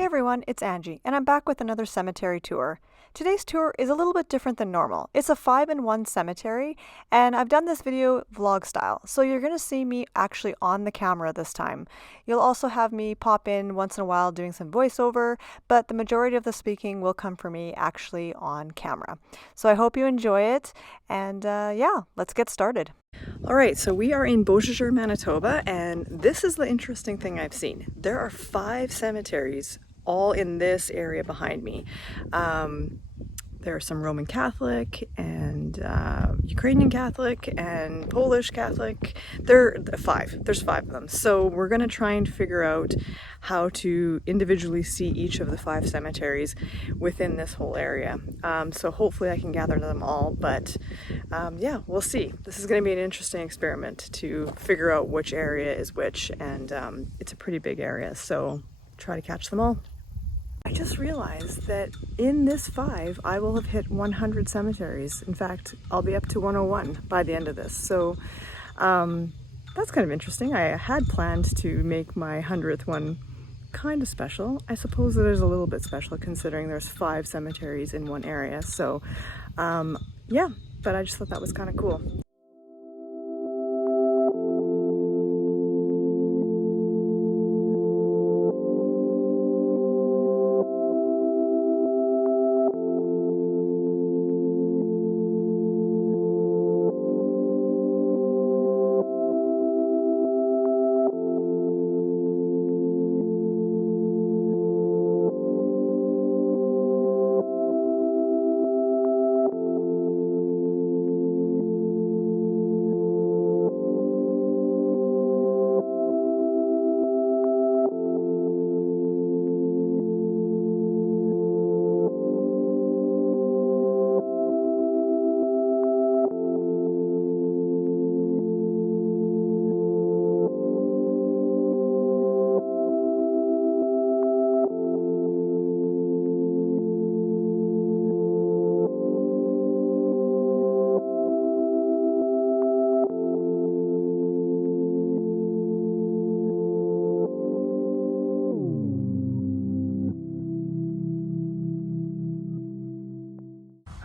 Hey everyone, it's Angie, and I'm back with another cemetery tour. Today's tour is a little bit different than normal. It's a 5-in-1 cemetery, and I've done this video vlog style, so you're going to see me actually on the camera this time. You'll also have me pop in once in a while doing some voiceover, but the majority of the speaking will come from me actually on camera. So I hope you enjoy it, and yeah, let's get started. All right, so we are in Beausejour, Manitoba, and this is the interesting thing I've seen. There are 5 cemeteries all in this area behind me. There are some Roman Catholic and Ukrainian Catholic and Polish Catholic. There's 5 of them. So we're going to try and figure out how to individually see each of the 5 cemeteries within this whole area. So hopefully I can gather them all, but yeah, we'll see. This is going to be an interesting experiment to figure out which area is which, and it's a pretty big area, so try to catch them all. I just realized that in this 5, I will have hit 100 cemeteries. In fact, I'll be up to 101 by the end of this. So that's kind of interesting. I had planned to make my 100th one kind of special. I suppose it is a little bit special considering there's 5 cemeteries in one area. So yeah, but I just thought that was kind of cool.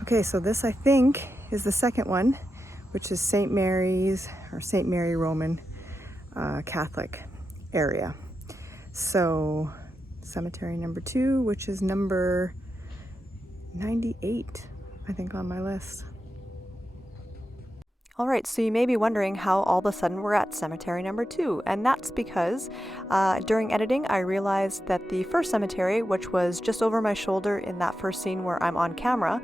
Okay, so this I think is the second one, which is St. Mary's or St. Mary Roman Catholic area. So cemetery number 2, which is number 98, I think, on my list. All right, so you may be wondering how all of a sudden we're at cemetery number 2, and that's because during editing I realized that the first cemetery, which was just over my shoulder in that first scene where I'm on camera,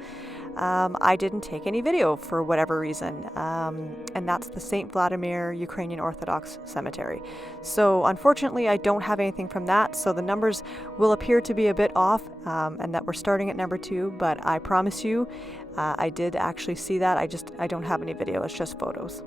I didn't take any video for whatever reason, and that's the St. Vladimir Ukrainian Orthodox Cemetery. So unfortunately I don't have anything from that, so the numbers will appear to be a bit off, and that we're starting at number 2, but I promise you I did actually see that. I don't have any video, it's just photos.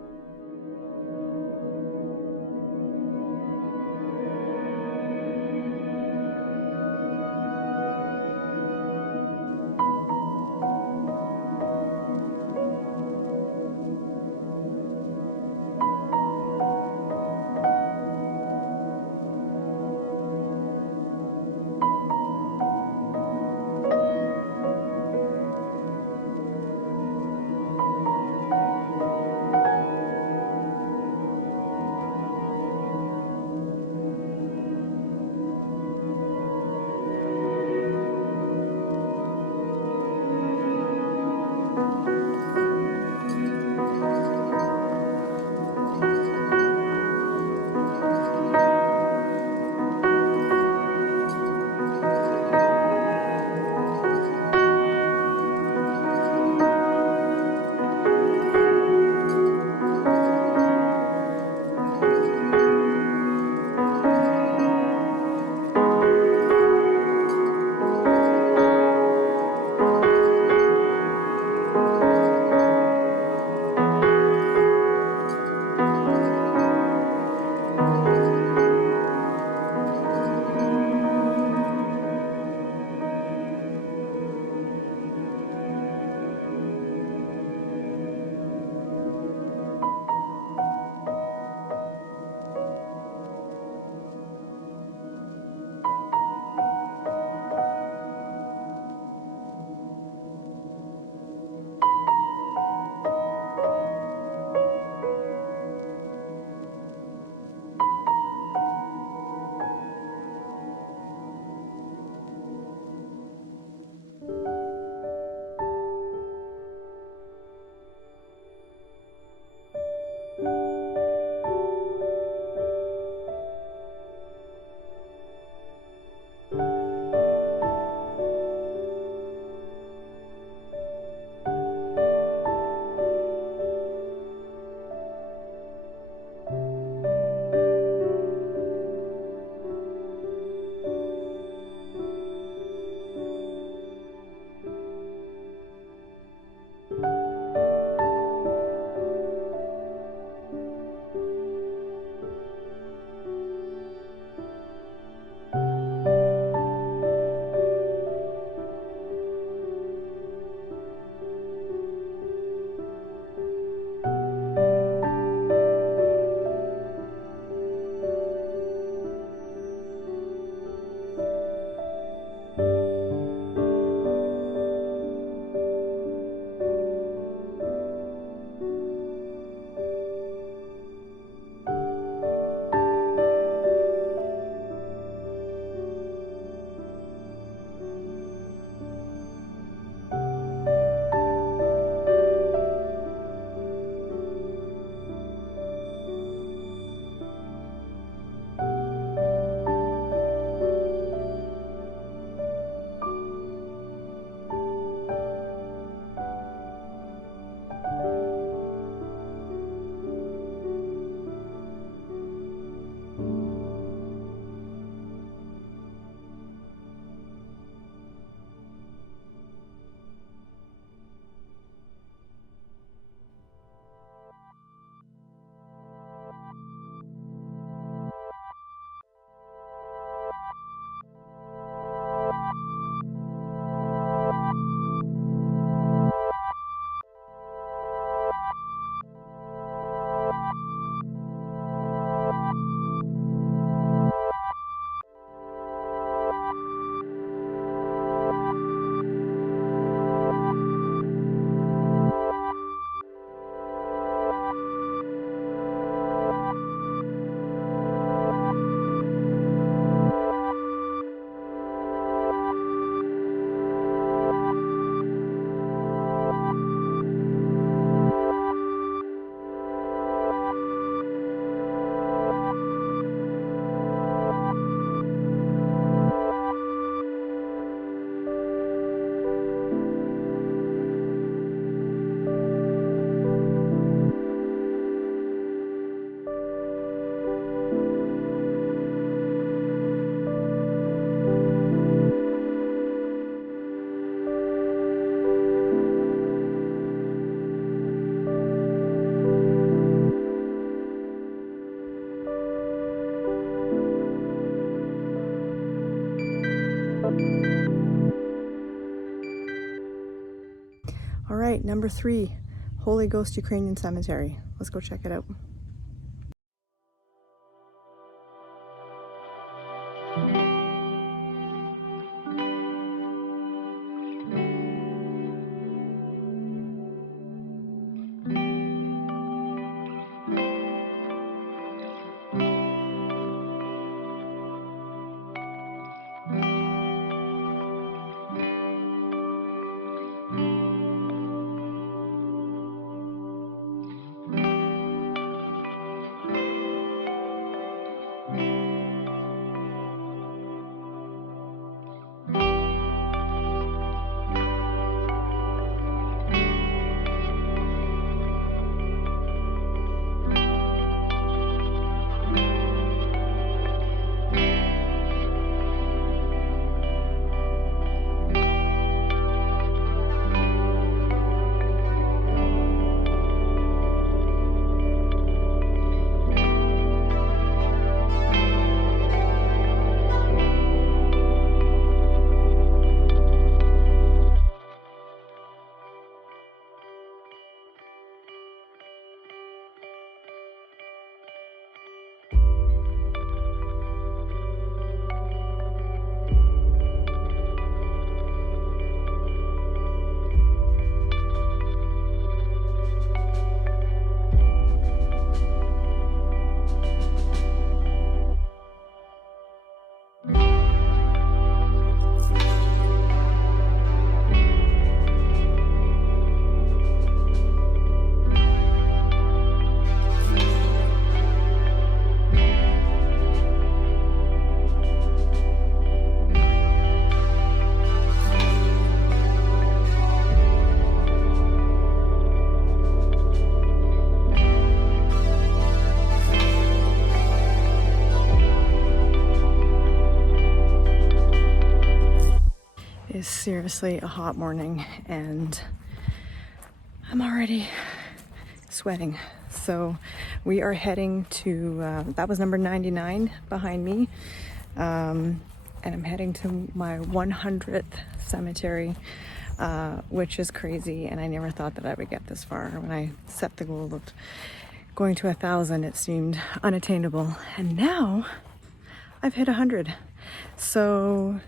All right, number 3, Holy Ghost Ukrainian Cemetery. Let's go check it out. It's seriously a hot morning and I'm already sweating. So we are heading to, that was number 99 behind me. And I'm heading to my 100th cemetery, which is crazy. And I never thought that I would get this far. When I set the goal of going to 1,000, it seemed unattainable. And now I've hit 100. So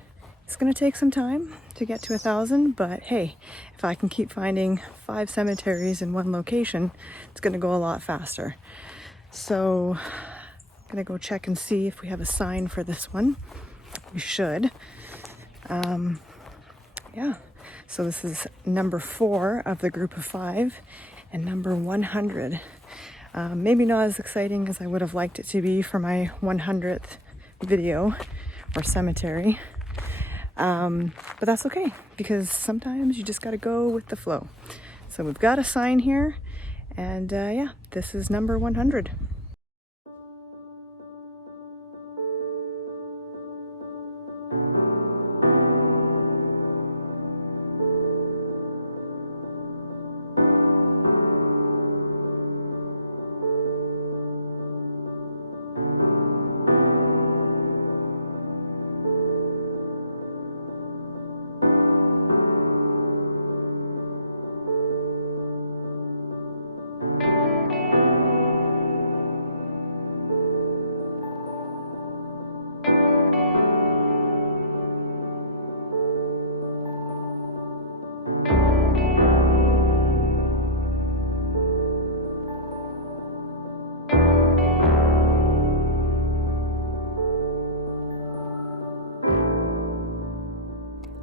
it's gonna take some time to get to 1,000, but hey, if I can keep finding 5 cemeteries in one location, it's gonna go a lot faster. So I'm gonna go check and see if we have a sign for this one. We should. Yeah, so this is number 4 of the group of 5 and number 100. Maybe not as exciting as I would have liked it to be for my 100th video or cemetery. But that's okay, because sometimes you just got to go with the flow. So we've got a sign here, and yeah, this is number 100.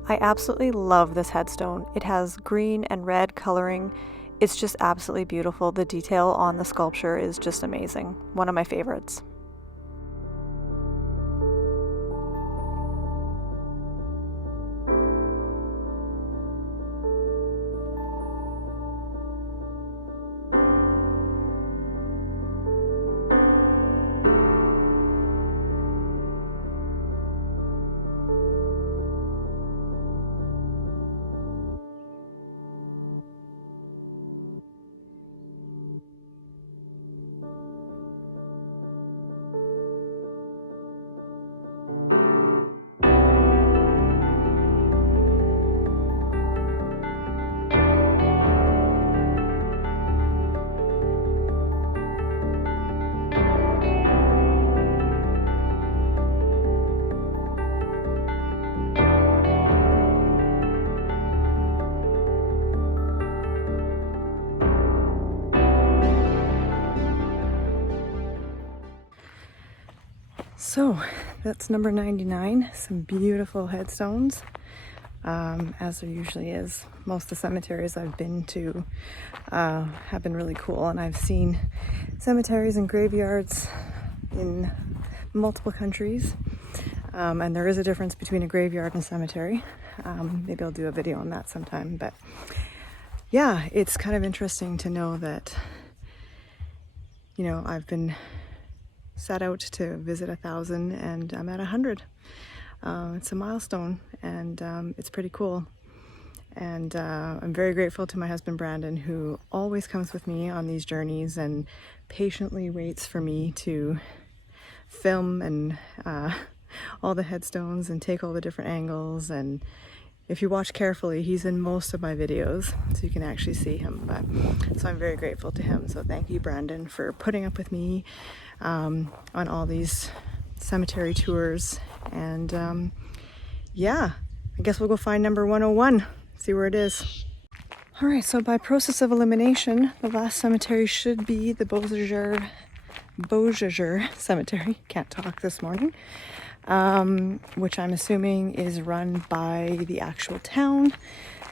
I absolutely love this headstone. It has green and red coloring. It's just absolutely beautiful. The detail on the sculpture is just amazing. One of my favorites. So that's number 99, some beautiful headstones, as there usually is. Most of the cemeteries I've been to have been really cool, and I've seen cemeteries and graveyards in multiple countries, and there is a difference between a graveyard and a cemetery. Maybe I'll do a video on that sometime, but yeah, it's kind of interesting to know that, you know, I've been set out to visit 1,000 and I'm at 100. It's a milestone, and it's pretty cool. And I'm very grateful to my husband Brandon, who always comes with me on these journeys and patiently waits for me to film and all the headstones and take all the different angles. And if you watch carefully, he's in most of my videos, so you can actually see him. But so I'm very grateful to him. So thank you, Brandon, for putting up with me on all these cemetery tours. And yeah, I guess we'll go find number 101, see where it is. All right, so by process of elimination, the last cemetery should be the Beausejour Cemetery. Can't talk this morning. Which I'm assuming is run by the actual town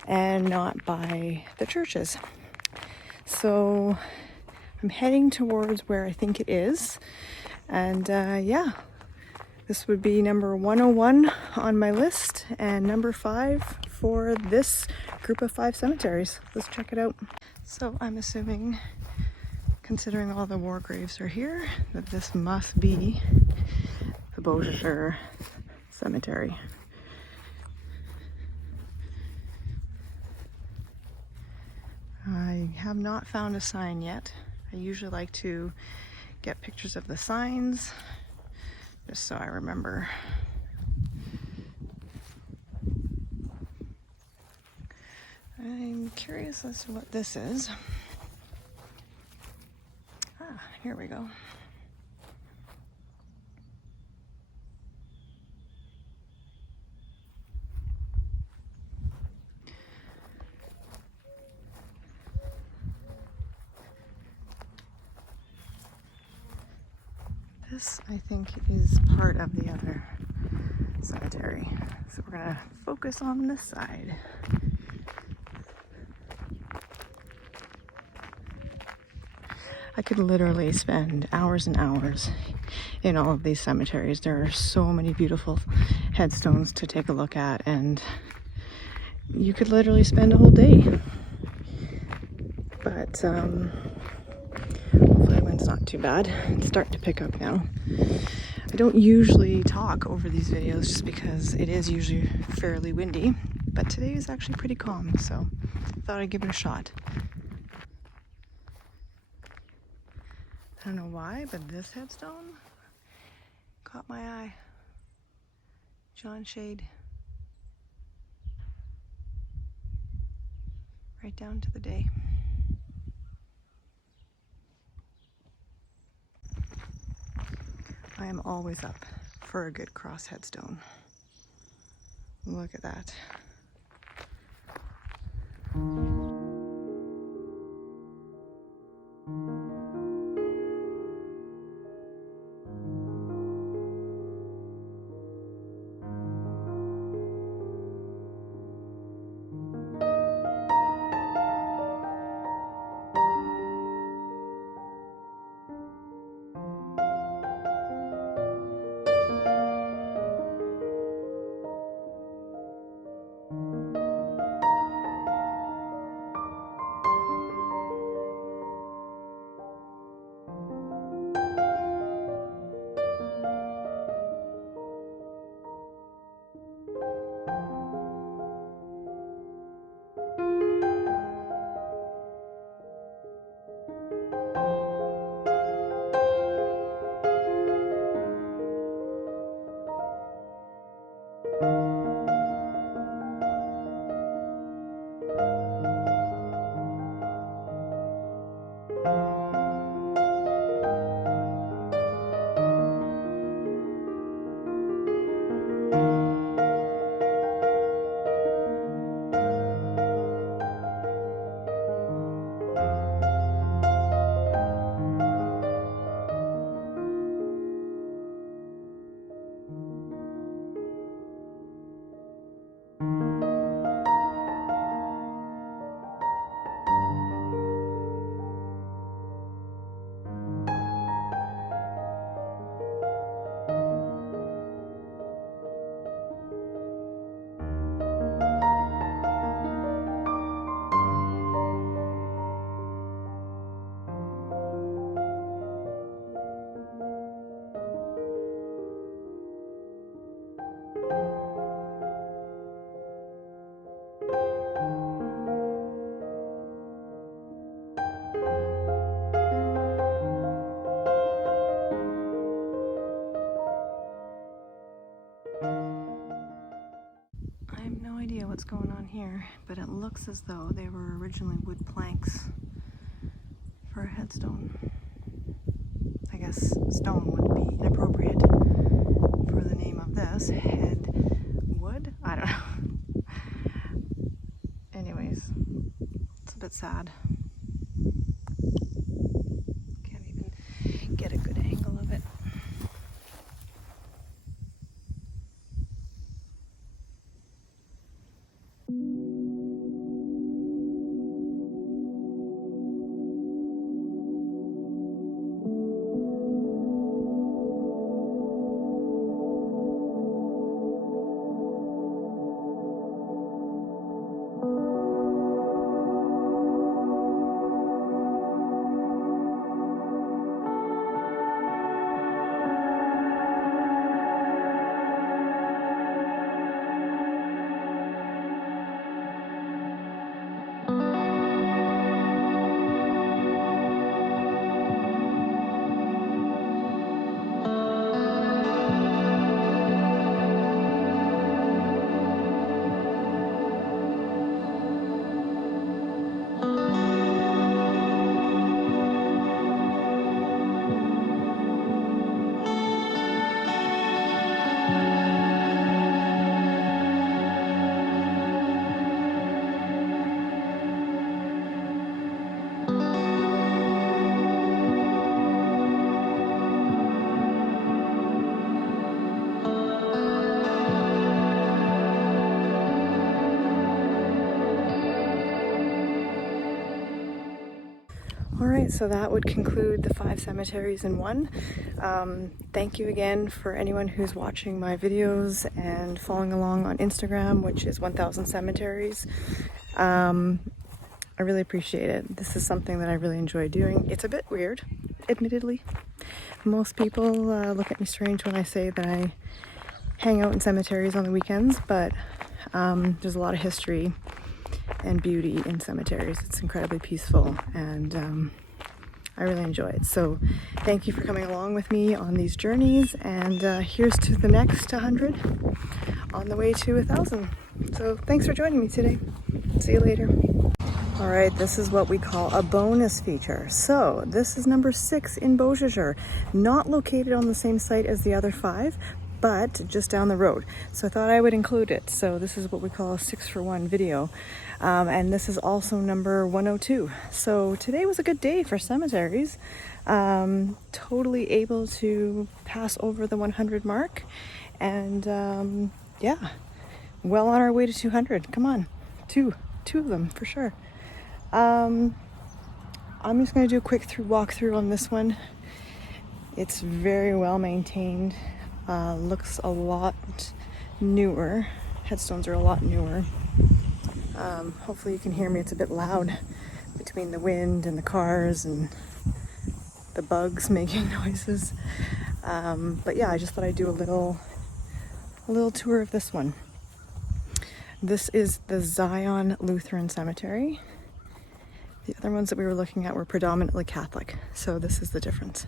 and not by the churches. So I'm heading towards where I think it is. And yeah, this would be number 101 on my list and number 5 for this group of 5 cemeteries. Let's check it out. So I'm assuming, considering all the war graves are here, that this must be the Beausejour Cemetery. I have not found a sign yet. I usually like to get pictures of the signs just so I remember. I'm curious as to what this is. Ah, here we go. This, I think, is part of the other cemetery. So we're gonna focus on this side. I could literally spend hours and hours in all of these cemeteries. There are so many beautiful headstones to take a look at, and you could literally spend a whole day. But hopefully the wind's not too bad. It's starting to pick up now. I don't usually talk over these videos just because it is usually fairly windy, but today is actually pretty calm, so I thought I'd give it a shot. I don't know why, but this headstone caught my eye. John Shade. Right down to the day. I am always up for a good cross headstone. Look at that. going on here, but it looks as though they were originally wood planks for a headstone. I guess stone would be inappropriate for the name of this. Head wood? I don't know. Anyways, it's a bit sad. Can't even get a good angle of it. Alright, so that would conclude the 5 cemeteries in one. Thank you again for anyone who's watching my videos and following along on Instagram, which is 1000 Cemeteries. I really appreciate it. This is something that I really enjoy doing. It's a bit weird, admittedly. Most people look at me strange when I say that I hang out in cemeteries on the weekends, but there's a lot of history and beauty in cemeteries. It's incredibly peaceful, and I really enjoy it. So thank you for coming along with me on these journeys, and here's to the next 100 on the way to 1,000. So thanks for joining me today. See you later. All right, this is what we call a bonus feature. So this is number 6 in Beausejour, not located on the same site as the other 5, but just down the road. So I thought I would include it. So this is what we call a 6-for-1 video. And this is also number 102. So today was a good day for cemeteries. Totally able to pass over the 100 mark. And yeah, well on our way to 200. Come on, two of them for sure. I'm just gonna do a quick walkthrough on this one. It's very well maintained. Looks a lot newer. Headstones are a lot newer. Hopefully you can hear me. It's a bit loud between the wind and the cars and the bugs making noises. But yeah, I just thought I'd do a little tour of this one. This is the Zion Lutheran Cemetery. The other ones that we were looking at were predominantly Catholic, so this is the difference.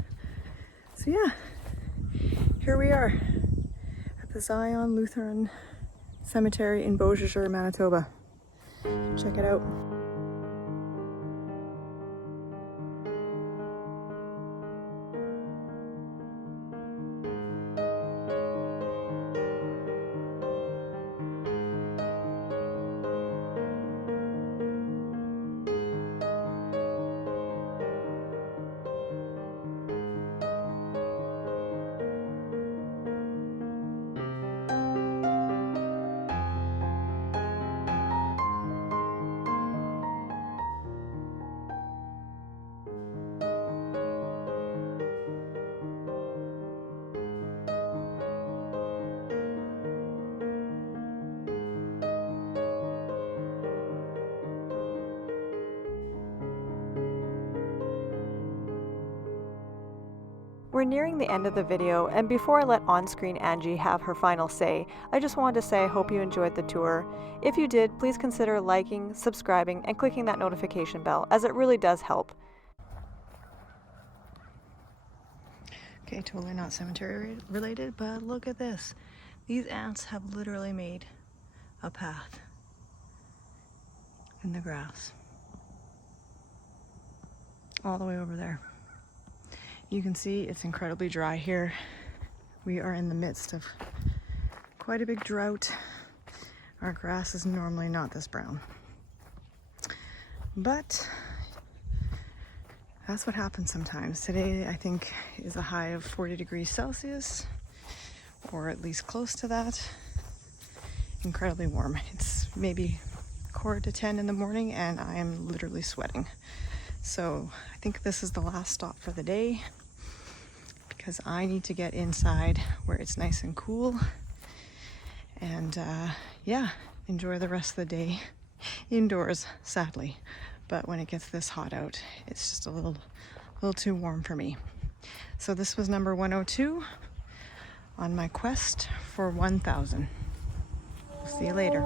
So yeah, here we are at the Zion Lutheran Cemetery in Beausejour, Manitoba. Check it out. We're nearing the end of the video, and before I let on-screen Angie have her final say, I just wanted to say I hope you enjoyed the tour. If you did, please consider liking, subscribing, and clicking that notification bell, as it really does help. Okay, totally not cemetery related, but look at this. These ants have literally made a path in the grass. All the way over there. You can see it's incredibly dry here. We are in the midst of quite a big drought. Our grass is normally not this brown. But that's what happens sometimes. Today, I think, is a high of 40 degrees Celsius, or at least close to that. Incredibly warm. It's maybe 9:45 in the morning, and I am literally sweating. So I think this is the last stop for the day, because I need to get inside where it's nice and cool, and yeah, enjoy the rest of the day indoors, sadly. But when it gets this hot out, it's just a little too warm for me. So this was number 102 on my quest for 1,000. We'll see you later.